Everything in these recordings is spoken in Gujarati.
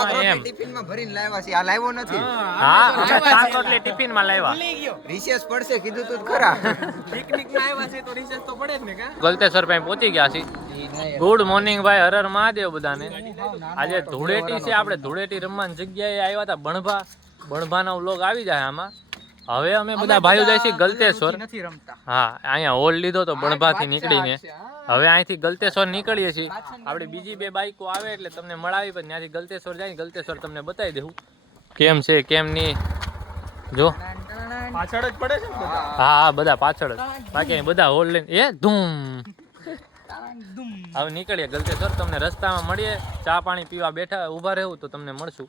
માં એમ ટિફિન માં ભરીને લાવ્યા છે. આ લાવ્યો નથી. હા અમે 3 રોટલી ટિફિન માં લાવ્યા. રિસેસ પડશે કીધું તું ખરા. પિકનિક માં આવ્યા છે તો રિસેસ તો પડે જ ને કા. ગલતેશ્વર પાસે પહોંચી ગયા છીએ. ગુડ મોર્નિંગ ભાઈ, હર હર મહાદેવ બધાને. આજે ધૂળેટી છે, આપણે ધૂળેટી રમવાની જગ્યાએ આવ્યા હતા બણભા. બણભાનો વ્લોગ આવી જાય આમાં. હવે અમે બધા ભાઈઓ જાય છે ગલતેશ્વર. હા, અહીંયા હોલ લીધો તો બણભા થી નીકળીને. હવે અહીંથી ગલતેશ્વર નીકળીએ છીએ. આપણે બીજી 2 બાઈકો આવે એટલે તમને મળાવી, પણ ત્યાંથી ગલતેશ્વર જાય. ગલતેશ્વર તમને બતાવી દેવું કેમ છે કેમ નહીં. જો પાછળ જ પડે છે ને બધા. હા બધા પાછળ જ, બાકી બધા હોલ લઈને ધૂમ. હવે નીકળીએ ગલતેશ્વર. તમને રસ્તામાં મળીએ. ચા પાણી પીવા બેઠા ઊભા રહેવું તો તમને મળશું.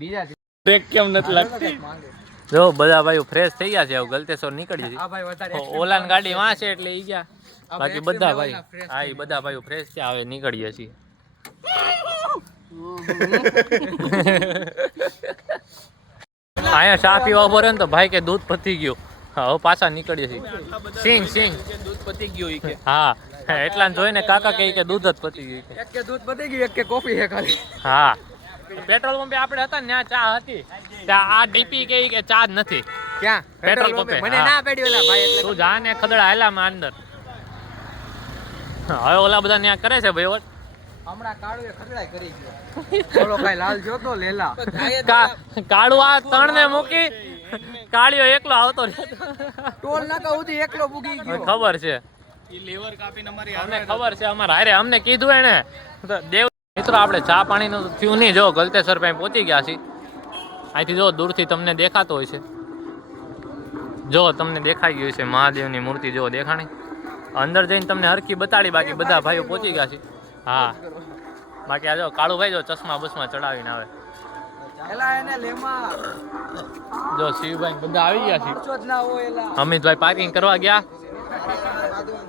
બીજા બ્રેક કેમ નથી લાગતી? જો બધા ભાઈઓ ફ્રેશ થઈ ગયા છે. હવે ગલતેશ્વર નીકળીએ છીએ. ઓલાન ગાડી વાં છે એટલે ઈ ગયા. બાકી બધા ભાઈ, હા એ બધા ભાઈઓ ફ્રેશ છે. હવે નીકળીએ છીએ. અહીંયા ચા પીવા ઉભો રહે ને તો ભાઈ કે દૂધ પતી ગયું. હા હવે પાછા નીકળીએ છીએ. સિંગ દૂધ પતી ગયું કે હા, એટલા જોઈને કાકા કે દૂધ જ પતી ગયું. એક કે દૂધ પતી ગયું, એક કે કોફી છે ખાલી. હા, પેટ્રોલ પંપે આપણે હતા ને ત્યાં ચા હતી. ત્યાં આ ડીપી કે ચા જ નથી. ક્યાં પેટ્રોલ પંપે મને ના પાડ્યો ઓલા ભાઈ એટલે તું જા ને ખદડા હેલામાં અંદર. હવે ઓલા બધા ત્યાં કરે છે ભાઈ. હમણાં કાળુએ ખદડાઈ કરી ગયો. થોડો ભાઈ લાલ જોતો લેલા. કાળું આ 3 ને મૂકી કાળિયો એકલો આવતો રહેતો. ટોલ નાકા સુધી એકલો ભૂગી ગયો. ખબર છે, ઈ લેવર કાપીને અમારી અમને ખબર છે. અમારા હારે અમને કીધું એને. દેવ મિત્રો આપણે ચા પાણીનું થયું નહીં. જો ગલતેશ્વર પાસે પહોંચી ગયા છીએ. અહીંથી જો દૂરથી તમને દેખાતો હોય છે. જો તમને દેખાઈ ગયું છે મહાદેવની મૂર્તિ. જો દેખાણી. અંદર જઈને તમને હરખી બતાડી. બાકી બધા ભાઈઓ પહોંચી ગયા છે. હા, બાકી આ જો કાળુભાઈ જો ચશ્મા બસમાં ચડાવીને આવે. એલા એને લેમાં જો શિવભાઈ બધા આવી ગયા છે. જ ના હોય એલા. અમિતભાઈ પાર્કિંગ કરવા ગયા.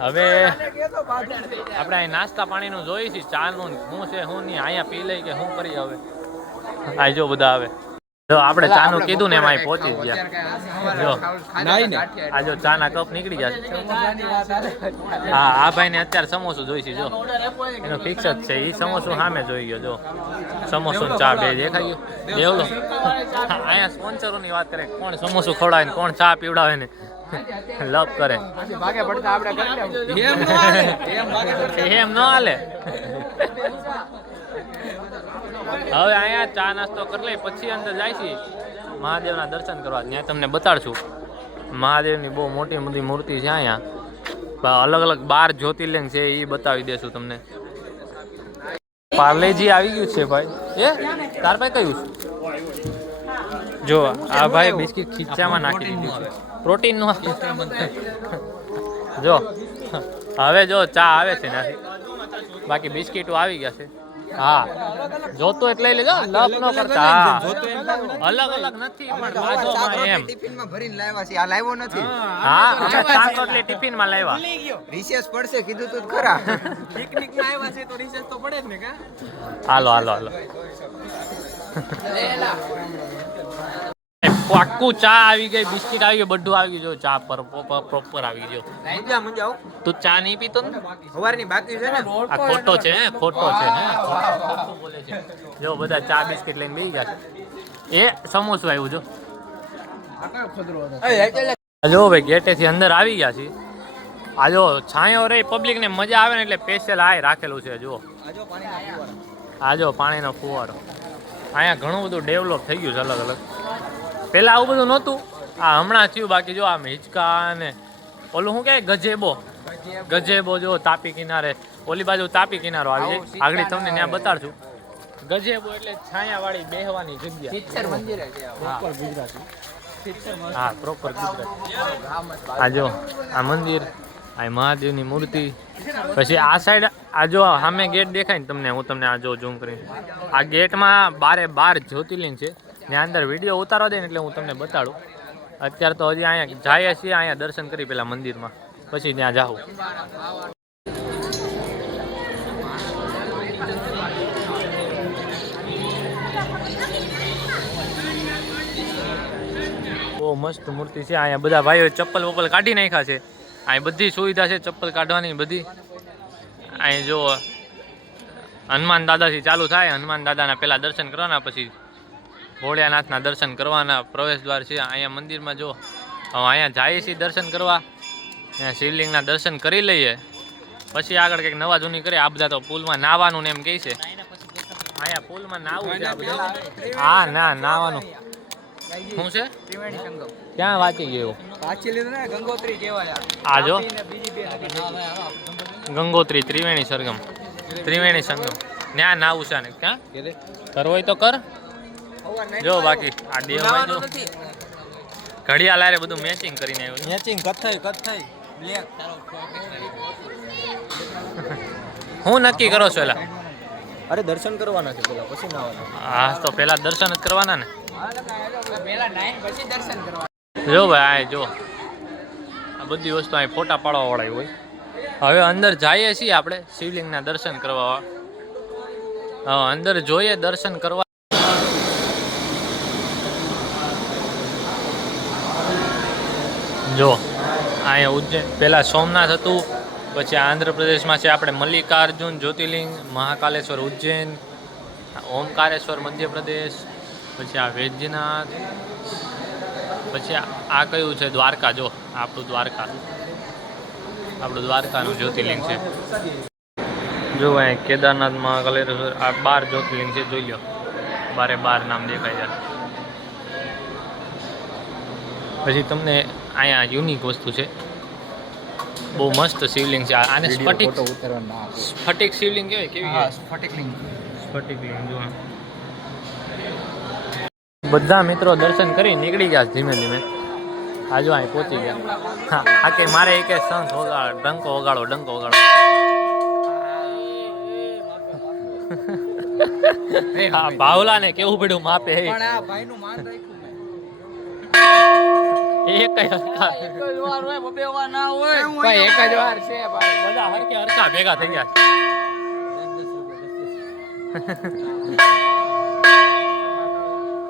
હવે આપણે અહીં નાસ્તા પાણીનું જોઈએ છીએ. ચાનું શું છે શું નહીં. અહીંયા પી લઈ કે શું કરી. હવે આ જો બધા આવે. જો આપણે ચાનું કીધું ને એમાં પહોંચી ગયા. જો આ જો ચાના કપ નીકળી ગયા છે. હા, આ ભાઈને અત્યારે સમોસું જોઈ છે. જો એનો ફિક્સ જ છે. એ સમોસું સામે જોઈ ગયો. જો સમોસું ચા બે દેખાઈ ગયું. દેવલો અહીંયા સ્પોન્સરોની વાત કરે. કોણ સમોસું ખવડાવે ને કોણ ચા પીવડાવે ને લપ કરે. ભાગે પડતા આપણે કરી લેવું. એમ ન હાલે. હવે અહીંયા ચા નાસ્તો કરી લઈ પછી અંદર જાય છે મહાદેવના દર્શન કરવા. ત્યાં તમને બતાડશું. મહાદેવની બહુ મોટી મોટી મૂર્તિ છે અહીંયા. અલગ અલગ 12 જ્યોતિર્લિંગ છે એ બતાવી દેશું તમને. પાર્લેજી આવી ગયું છે ભાઈ. તાર પાસે કયું છે? જો આ ભાઈ બિસ્કિટ ખીચામાં નાખી દીધું છે. પ્રોટીન નું. જો હવે જો ચા આવે છે ત્યાંથી. બાકી બિસ્કિટો આવી ગયા છે. હા, જોતો એટલે લઈ લેજો. લપ ન કરતા. હા, અલગ અલગ નથી પણ બાજુમાં એમ ટિફિન માં ભરીને લાવ્યા છે. આ લાવ્યો નથી. હા અમે 3 રોટલી ટિફિન માં લાવ્યા. રિસેસ પડશે કીધું તું ખરા. પિકનિક માં આવ્યા છે તો રિસેસ તો પડે જ ને કા. હાલો હાલો હાલો. પાક્કું ચા આવી ગઈ, બિસ્કિટ આવી ગયું, બધું આવી ગયું. ચા પ્રોપર આવી ગયો. તું ચા નહીં પીતો ને? સવારની બાકી છે ને. આ ખોટો છે, ખોટો છે ને. ખોટું બોલે છે. જો બધા ચા બિસ્કિટ લઈને બેસી ગયા છે. એ સમોસું આવ્યું જો. જો ભાઈ ગેટેથી અંદર આવી ગયા છે. આ જો છાંયો રે પબ્લિક ને મજા આવે ને એટલે સ્પેશિયલ આ રાખેલું છે. જુઓ આ જો પાણીનો ફુવારો. અહીંયા ઘણું બધું ડેવલપ થઈ ગયું છે અલગ અલગ. પેલા આવું બધું નહોતું. આ હમણાં થયું. બાકી જો આમ હિંચકા ને ઓલું શું કહે ગજેબો જો તાપી કિનારે. ઓલી બાજુ તાપી કિનારો આવી જાય. આગળ તમને ત્યાં બતાડશું. ગજેબો એટલે છાયાવાળી બેહવાની જગ્યા. હા, પ્રોપર ગુજરાતી. આ જો આ મંદિર, આ મહાદેવની મૂર્તિ. પછી આ સાઈડ આ જો સામે ગેટ દેખાય ને તમને. હું તમને આ જો ઝૂમ કરીને. આ ગેટમાં 12 જ્યોતિર્લિંગ છે. ત્યાં અંદર વિડીયો ઉતારવા દે ને એટલે હું તમને બતાડું. અત્યારે તો હજી અહીંયા જઈએ છીએ. અહીંયા દર્શન કરી પેલા મંદિરમાં, પછી ત્યાં જાઉં. બહુ મસ્ત મૂર્તિ છે. અહીંયા બધા ભાઈઓ ચપ્પલ વપ્પલ કાઢી નાખ્યા છે. અહીં બધી સુવિધા છે ચપ્પલ કાઢવાની બધી. અહીં જો હનુમાન દાદાથી ચાલુ થાય. હનુમાન દાદાના પહેલા દર્શન કરવાના, પછી ભોળિયાનાથના દર્શન કરવાના. પ્રવેશ દ્વાર છે અહીંયા મંદિરમાં. જો હવે અહીંયા જઈએ છીએ દર્શન કરવા, અહીંયા શિવલિંગના દર્શન કરી લઈએ, પછી આગળ કંઈક નવા જૂની કરીએ. આ બધા તો પુલમાં નાહવાનું ને એમ કહે છે. અહીંયા પુલમાં નાહવું છે આ બધું. હા ના નાહવાનું શું છે ક્યાં વાંચી ગયો? પાછી લીધું ને ગંગોત્રી કહેવાય. આ જો બીજી બે નદી. ગંગોત્રી ત્રિવેણી સંગમ ત્યાં નાવું છે ને ક્યાં કરવું હોય તો કર. જો બાકી આ દેવમાં જો ઘડિયાળ લારે બધું મેચિંગ કરીને આવ્યું. મેચિંગ કથ્થઈ બ્લેક. હું નક્કી કરો છો એલા? અરે દર્શન કરવાના છે પેલા, પછી નાવાના. હા તો પેલા દર્શન જ કરવાના ને. પેલા 9 પછી દર્શન કરવા. જો ભાઈ જો આ બધી વસ્તુ અહીં ફોટા પાડવા વાળા હોય. હવે અંદર જઈએ છીએ આપણે શિવલિંગના દર્શન કરવા. અંદર જોઈએ દર્શન કરવા. જો અહીંયા ઉજ્જૈન પહેલાં સોમનાથ હતું, પછી આંધ્રપ્રદેશમાં છે આપણે મલ્લિકાર્જુન જ્યોતિર્લિંગ, મહાકાલેશ્વર ઉજ્જૈન, ઓમકારેશ્વર મધ્યપ્રદેશ, પછી આ વૈદ્યનાથ, પછી આ કયું છે દ્વારકા. જો આપણું દ્વારકાનું જ્યોતિર્લિંગ છે. જો અહીંયા કેદારનાથ, મહાકાલેશ્વર, આ 12 જ્યોતિર્લિંગ છે. જોઈ લો 12 નામ દેખાય છે. પછી તમને અહીંયા યુનિક વસ્તુ છે, બહુ મસ્ત શિવલિંગ છે. આને સ્ફટિક શિવલિંગ કહેવાય. કેવી સ્ફટિકલિંગ જો બધા મિત્રો દર્શન કરી નીકળી ગયા ધીમે ધીમે. આજો અહીં પહોંચી ગયા. હા કે મારે એક સંત વગાડો, ડંકો વગાડો. હા ભાવલા ને કેવું પડ્યું માપે. પણ આ ભાઈનું માન રાખ્યું એક જ વાર હોય, બબે વાર ના હોય. ભાઈ એક જ વાર છે ભાઈ. બધા હરખા ભેગા થઈ ગયા.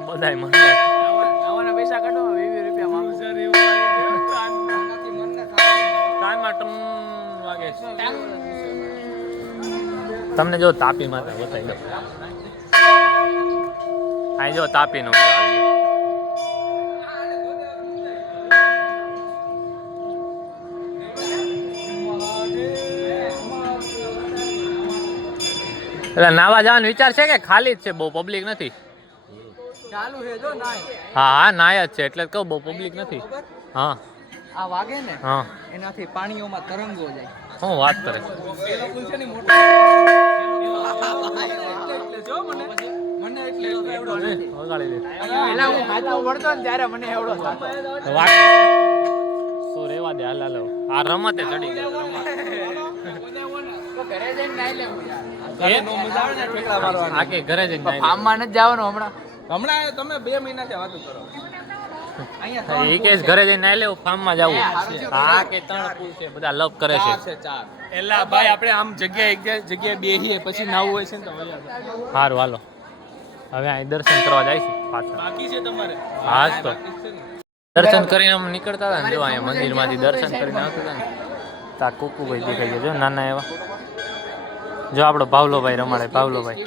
બધાય મને આવાના પૈસા કાઢો, 20 રૂપિયા માંગુ. કાનમાં ટમ વાગે. તમને જો તાપી માતા બતાવી દો. અહીં જો તાપીનું એટલે નાવા જવાનો વિચાર છે કે ખાલી જ છે? બહુ પબ્લિક નથી. ચાલુ છે જો નાય. હા નાય જ છે એટલે કહું બહુ પબ્લિક નથી. હા આ વાગે ને હા એનાથી પાણીઓમાં તરંગો જાય. શું વાત કરે? પેલો પુલ છે ને મોટો. એટલે જો મને એટલે એવડો નથી. વગાડી દે. પેલા હું હાથો વળતો ને ત્યારે મને એવડો થતો. શું રેવા દે. હાલ આ રમતે ચડી ગયો. તો ઘરે જઈને નાઈ લેવું યાર. આ કે ઘરે જઈને નાઈ લે. ફાર્મમાં નથી જવાનું હમણાં તમે 2 મહિનાથી વાતો કરો. એ કેસ ઘરે જઈને નાઈ લેવું, ફાર્મમાં જવું. હા કે 3 પુલ છે, બધા લવ કરે છે. 4 એલા ભાઈ આપણે આમ જગ્યાએ બેહીએ પછી નાવું હોય છે ને તો મજા આવે. સારું હાલો હવે અહીં દર્શન કરવા જાય છે પાછા. બાકી છે તમારે? હા જ તો દર્શન કરીને અમે નીકળતા હતા ને. જો અહીંયા મંદિરમાંથી દર્શન કરીને આવતા હતા ને તા કુકુભાઈ દેખાઈ ગયા. જો નાના એવા. જો આપણો ભાવલોભાઈ રમાડે. ભાવલોભાઈ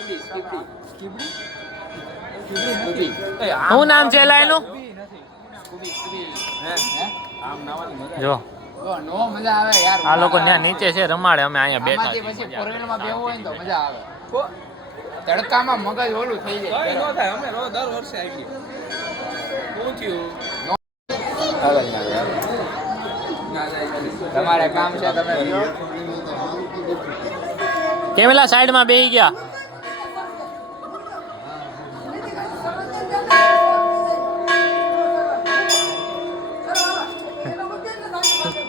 શું નામ છે એલા એનું? જો નો મજા આવે યાર. આ લોકો ત્યાં નીચે છે રમાડે, અમે અહીંયા બેઠા પછી છીએ. ફોરવેલમાં બેહવું હોય ને તો મજા આવે. તડકામાં મગજ ઓલું થઈ કઈ જાય. નો થાય, અમે રોજ દર વર્ષે આવીએ. શું થયું? તમારે કામ છે તમે કેમેલા સાઈડમાં બેહી ગયા.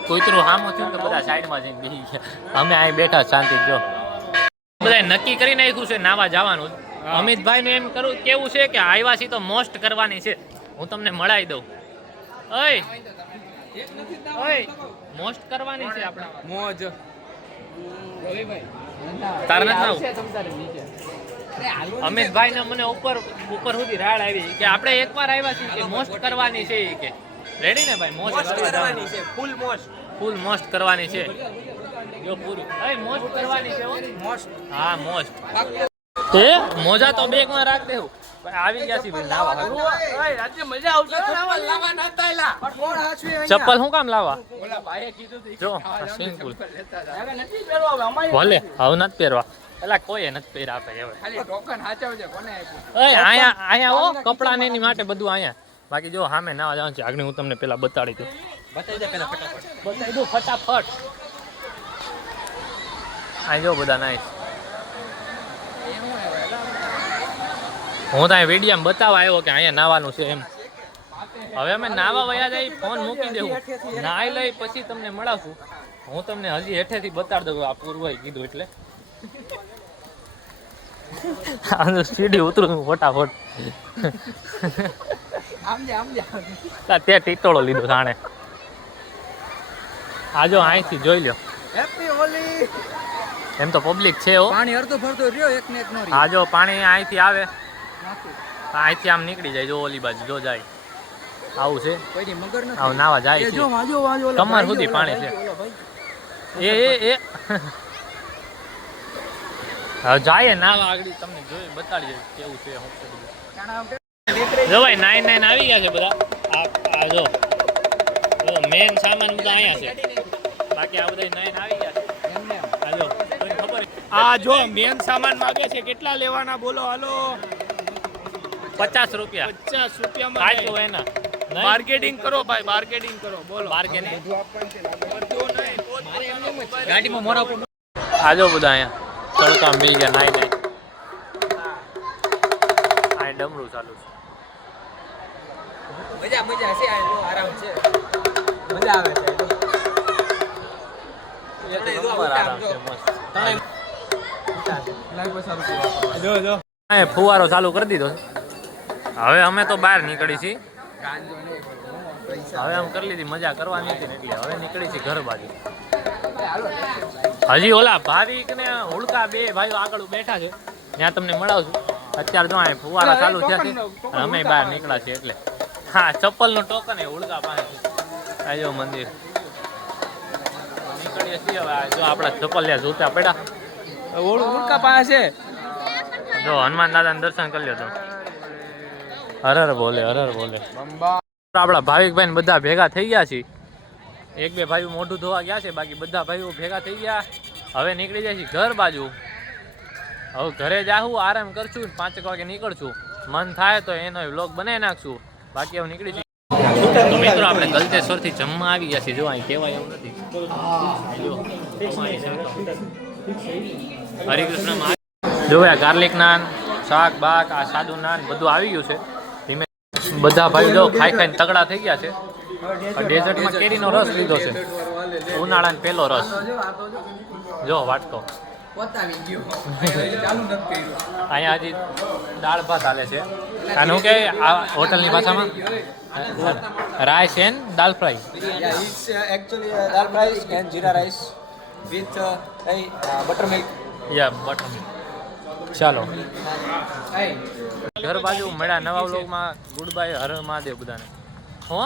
કૂતરું હામું થયું કે બધા સાઈડમાં જઈને બેસી ગયા. અમે અહીં બેઠા શાંતિ. જો બધા નક્કી કરી નાખ્યું છે નાવા જવાનું. અમિતભાઈ નું એમ કરું કેવું છે કે આઈવાસી તો મોસ્ટ કરવાની છે. હું તમને મળાવી દઉં. ઓય મોસ્ટ કરવાની છે આપણે. મોજ. તાર નથી અમિતભાઈ ને મને ઉપર સુધી રાડ આવી કે આપણે એકવાર આવ્યા છીએ કે મોસ્ટ કરવાની છે. કે રેડી ને ભાઈ? મોસ્ટ કરવાની છે. ફૂલ મોસ્ટ કરવાની છે. જો પૂરું એ મોસ્ટ કરવાની છે હો. મોસ્ટ હા મોસ્ટ એ મોજા તો બેગ માં રાખ દેવું ભાઈ આવી ગયા છે ભાઈ નાવા આજે મજા આવશે લાવા નતા એલા કોણ હાચવે ચપ્પલ શું કામ લાવવા ઓલા ભાઈએ કીધું તું જો સ્વિમિંગ પૂલ લેતા જા. હવે નથી પહેરવા હવે અમારી ભલે હવે નથી પહેરવા પેલા કોઈએ નથી પહેરા આપે હવે ખાલી ટોકન હાચવજે કોને આપ્યું એ અહીંયા હો કપડા ને એની માટે બધું અહીંયા બાકી જો સામે નાવા જવાનું છે આગળ હું તમને પેલા બતાડી દઉં બતાવી દે પેલા ફટાફટ બતાવી દઉં ફટાફટ આ જો બધા નાઈસ હું તો અહીં વિડીયો બતાવવા આવ્યો કે અહીંયા નાવાનું છે એમ હવે અમે નાવા વયા જઈ ફોન મૂકી દેવું નાઈ લઈ પછી તમને મળાવશું હું તમને હજી હેઠેથી બતાડી દઉં આ પૂર્વએ કીધું એટલે આ સીડી ઉતરું ફટાફટ આમ જા તે ટીટોળો લીધો સાણે આજો અહીંથી જોઈ લ્યો હેપી હોલી એમ તો પબ્લિક છે હો પાણી અડધો ફરતો રહ્યો એક ને એક નો આ જો પાણી અહીંથી આવે અહીંથી આમ નીકળી જાય જો ઓલી બાજુ જો જાય આવું છે કોઈની મગર નથી આવું નાવા જાય છે વાંજો કમર સુધી પાણી છે એ હવે જાય નાવા આગળ તમને જોઈ બતાડીએ કેવું છે શું છે. જો ભાઈ 9 આવી ગયા છે બધા આ જો મેન સામાન બધા અહીંયા છે બાકી આ બધા 9 આવી ગયા છે આ જો તમને ખબર આ જો મેન સામાન માંગે છે કેટલા લેવાના બોલો હાલો 50 રૂપિયા 50 રૂપિયામાં સાચું એના માર્કેટિંગ કરો ભાઈ માર્કેટિંગ કરો બોલો બાર્ગેનિંગ બધું નહીં ગાડીમાં મોરા પર આજો બધા અહીંયા તડકા મિલ ગયા નાઈ આ ડમરું ચાલુ છે મજા છે આ જો આરામ છે મજા આવે છે આરામ છે મસ્ત જો જો અહીંયા ફુવારો ચાલુ કરી દીધો છે હવે અમે તો બહાર નીકળી છીએ હવે આમ કરી લીધી મજા કરવાની હતી ને એટલે હવે નીકળી છીએ ઘર બાજુ હજી ઓલા ભાવિક ને હુડકા બે ભાઈઓ આગળ બેઠા છે ત્યાં તમને મળાવશું અત્યારે જો અહીંયા ફુવારા ચાલુ થયા છે અને અમે બહાર નીકળ્યા છે એટલે હા ચપ્પલ નું ટોકન એ હુડકા પાસે આ જો મંદિર નીકળીએ છીએ હવે જો આપણા ચપ્પલ લ્યા જોતા પડ્યા ઉડકા પાસે જો હનુમાન દાદાને દર્શન કરી લ્યો તો હરર બોલે આપણા ભાવિકભાઈ બધા ભેગા થઈ ગયા છે એક બે ભાઈઓ મોઢું ધોવા ગયા છે બાકી બધા ભાઈઓ ભેગા થઈ ગયા હવે નીકળી જાય છે ઘર બાજુ હવે ઘરે જાહું આરામ કરશું 5 વાગે નીકળશું મન થાય તો એનો વ્લોગ બનાવી નાખશું બાકી હવે નીકળી જઈએ તો મિત્રો આપણે ગલતેશ્વરથી જમવા આવી ગયા છીએ જો અહીં કહેવાય એવું નથી જો હરિકૃષ્ણમાં જો આ ગાર્લિક નાન શાક બાક આ સાદું નાન બધું આવી ગયું છે ધીમે બધા ભાઈઓ જો ખાઈને તગડા થઈ ગયા છે ડેઝર્ટમાં કેરીનો રસ લીધો છે ઉનાળાનો પહેલો રસ જો વાટકો પતાવી ગયો ચાલુ નથી કર્યું અહીંયા હજી દાળ ભાત હાલે છે અને હું કે આ હોટલની ભાષામાં rice and dal fry Yeah, it's actually dal rice and jeera rice with buttermilk. Yeah butter ચાલો Hey. ઘર બાજુ મળ્યા નવા વ્લોગમાં ગુડ બાય હર મહાદેવ બધાને હો